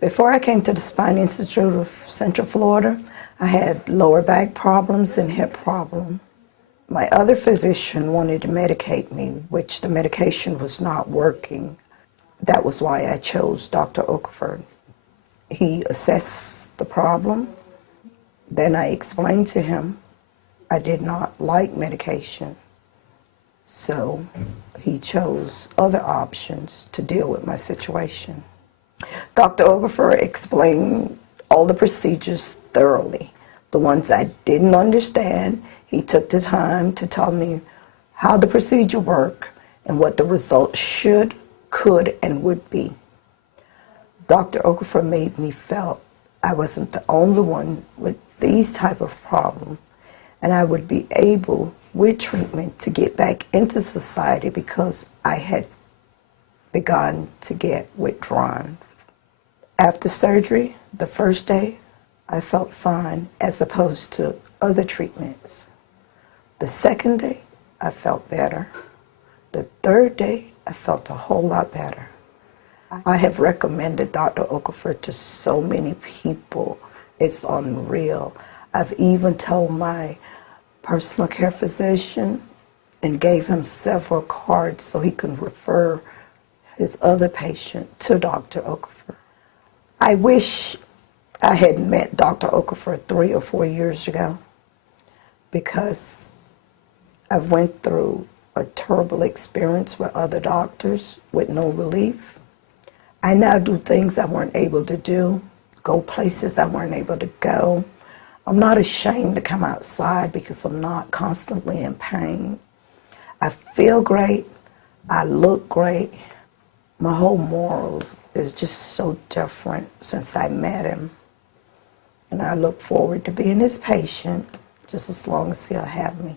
Before I came to the Spine Institute of Central Florida, I had lower back problems and hip problems. My other physician wanted to medicate me, which the medication was not working. That was why I chose Dr. Okafor. He assessed the problem. Then I explained to him I did not like medication. So he chose other options to deal with my situation. Dr. Okafor explained all the procedures thoroughly. The ones I didn't understand, he took the time to tell me how the procedure worked and what the results should, could, and would be. Dr. Okafor made me feel I wasn't the only one with these type of problems, and I would be able, with treatment, to get back into society because I had begun to get withdrawn. After surgery, the first day, I felt fine as opposed to other treatments. The second day, I felt better. The third day, I felt a whole lot better. I have recommended Dr. Okafor to so many people. It's unreal. I've even told my personal care physician and gave him several cards so he can refer his other patient to Dr. Okafor. I wish I had met Dr. Okafor 3 or 4 years ago because I've went through a terrible experience with other doctors with no relief. I now do things I weren't able to do, go places I weren't able to go. I'm not ashamed to come outside because I'm not constantly in pain. I feel great. I look great. My whole morals is just so different since I met him. And I look forward to being his patient just as long as he'll have me.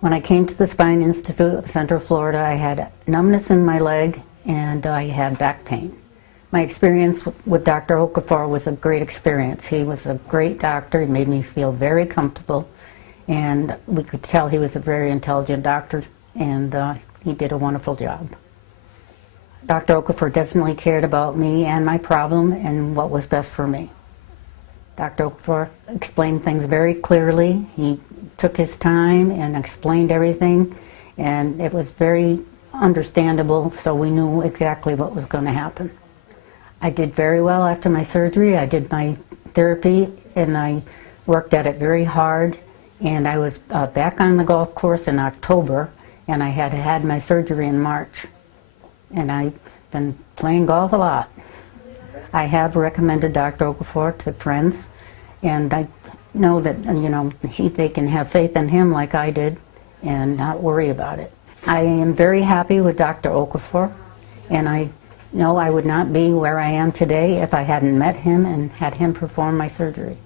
When I came to the Spine Institute of Central Florida, I had numbness in my leg and I had back pain. My experience with Dr. Okafor was a great experience. He was a great doctor. He made me feel very comfortable, and we could tell he was a very intelligent doctor, and he did a wonderful job. Dr. Okafor definitely cared about me and my problem and what was best for me. Dr. Okafor explained things very clearly. He took his time and explained everything, and it was very understandable, so we knew exactly what was going to happen. I did very well after my surgery. I did my therapy, and I worked at it very hard, and I was back on the golf course in October, and I had my surgery in March, and I've been playing golf a lot. I have recommended Dr. Okafor to friends, and I know that, you know, they can have faith in him like I did and not worry about it. I am very happy with Dr. Okafor, and I know I would not be where I am today if I hadn't met him and had him perform my surgery.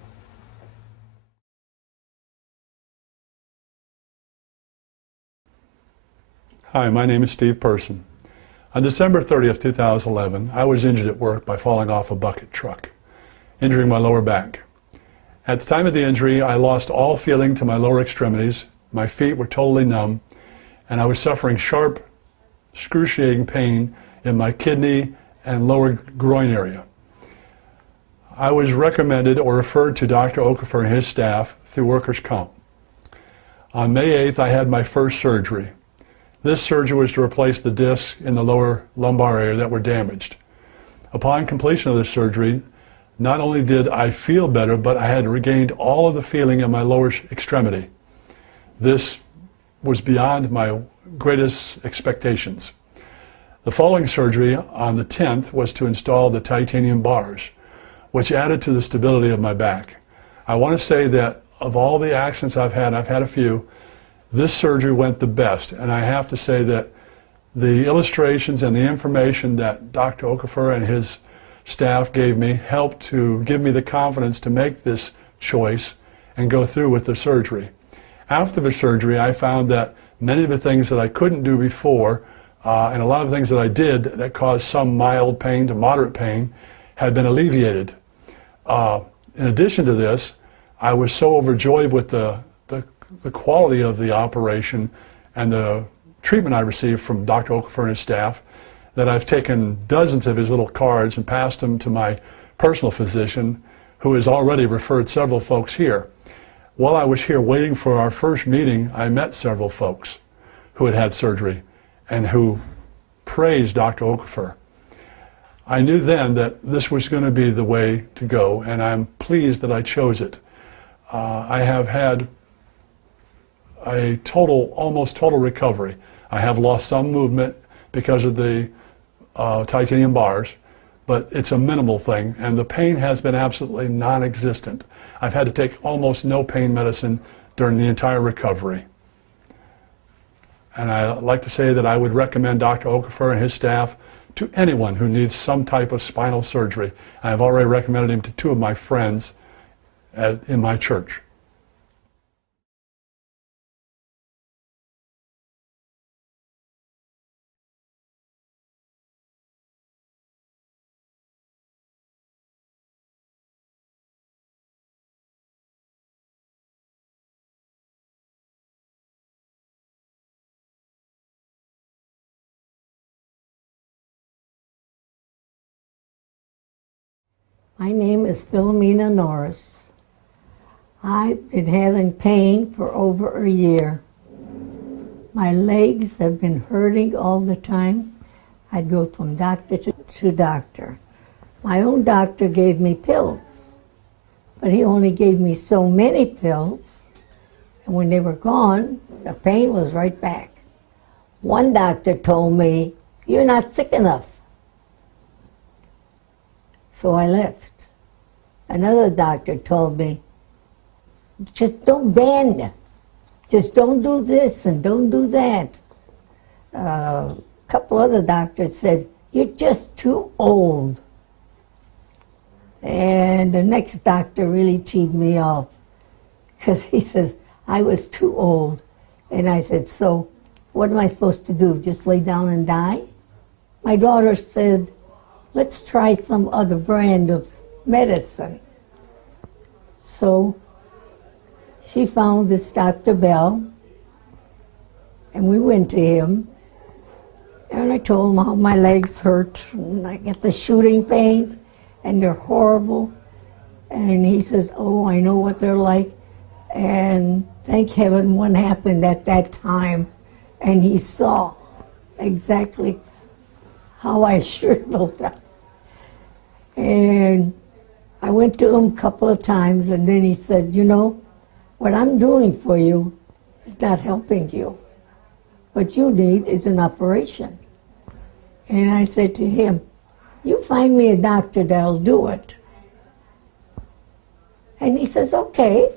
Hi, my name is Steve Person. On December 30th, 2011, I was injured at work by falling off a bucket truck, injuring my lower back. At the time of the injury, I lost all feeling to my lower extremities. My feet were totally numb, and I was suffering sharp, excruciating pain in my kidney and lower groin area. I was recommended or referred to Dr. Okafor and his staff through workers' comp. On May 8th, I had my first surgery. This surgery was to replace the discs in the lower lumbar area that were damaged. Upon completion of the surgery, not only did I feel better, but I had regained all of the feeling in my lower extremity. This was beyond my greatest expectations. The following surgery on the 10th was to install the titanium bars, which added to the stability of my back. I want to say that of all the accidents I've had a few, this surgery went the best, and I have to say that the illustrations and the information that Dr. Okafor and his staff gave me helped to give me the confidence to make this choice and go through with the surgery. After the surgery, I found that many of the things that I couldn't do before, and a lot of things that I did that caused some mild pain to moderate pain, had been alleviated. In addition to this, I was so overjoyed with the quality of the operation and the treatment I received from Dr. Okafor and his staff that I've taken dozens of his little cards and passed them to my personal physician, who has already referred several folks here. While I was here waiting for our first meeting, I met several folks who had had surgery and who praised Dr. Okafor. I knew then that this was going to be the way to go, and I'm pleased that I chose it. I have had a almost total recovery. I have lost some movement because of the titanium bars, but it's a minimal thing, and the pain has been absolutely non-existent. I've had to take almost no pain medicine during the entire recovery. And I'd like to say that I would recommend Dr. Okafor and his staff to anyone who needs some type of spinal surgery. I have already recommended him to two of my friends in my church. My name is Philomena Norris. I've been having pain for over a year. My legs have been hurting all the time. I'd go from doctor to doctor. My own doctor gave me pills, but he only gave me so many pills, and when they were gone, the pain was right back. One doctor told me, "You're not sick enough." So I left. Another doctor told me, "Just don't bend. Just don't do this and don't do that." A couple other doctors said, "You're just too old." And the next doctor really teed me off because he says I was too old. And I said, "So what am I supposed to do? Just lay down and die?" My daughter said, "Let's try some other brand of medicine." So she found this Dr. Bell, and we went to him, and I told him how my legs hurt, and I get the shooting pains, and they're horrible. And he says, "Oh, I know what they're like." And thank heaven one happened at that time, and he saw exactly how I shriveled up. And I went to him a couple of times, and then he said, "You know, what I'm doing for you is not helping you. What you need is an operation." And I said to him, "You find me a doctor that'll do it." And he says, "Okay."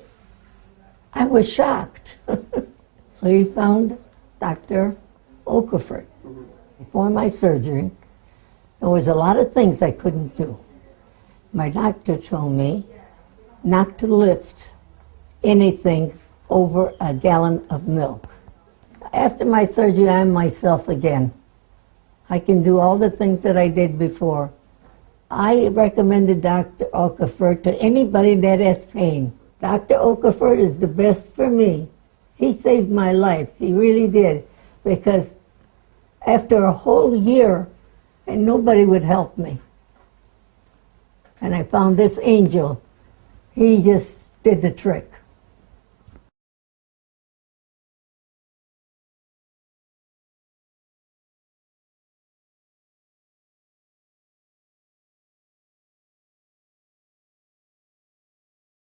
I was shocked. So he found Dr. Okafor. Before my surgery, there was a lot of things I couldn't do. My doctor told me not to lift anything over a gallon of milk. After my surgery, I'm myself again. I can do all the things that I did before. I recommended Dr. Okafor to anybody that has pain. Dr. Okafor is the best for me. He saved my life. He really did. Because after a whole year, and nobody would help me. And I found this angel. He just did the trick.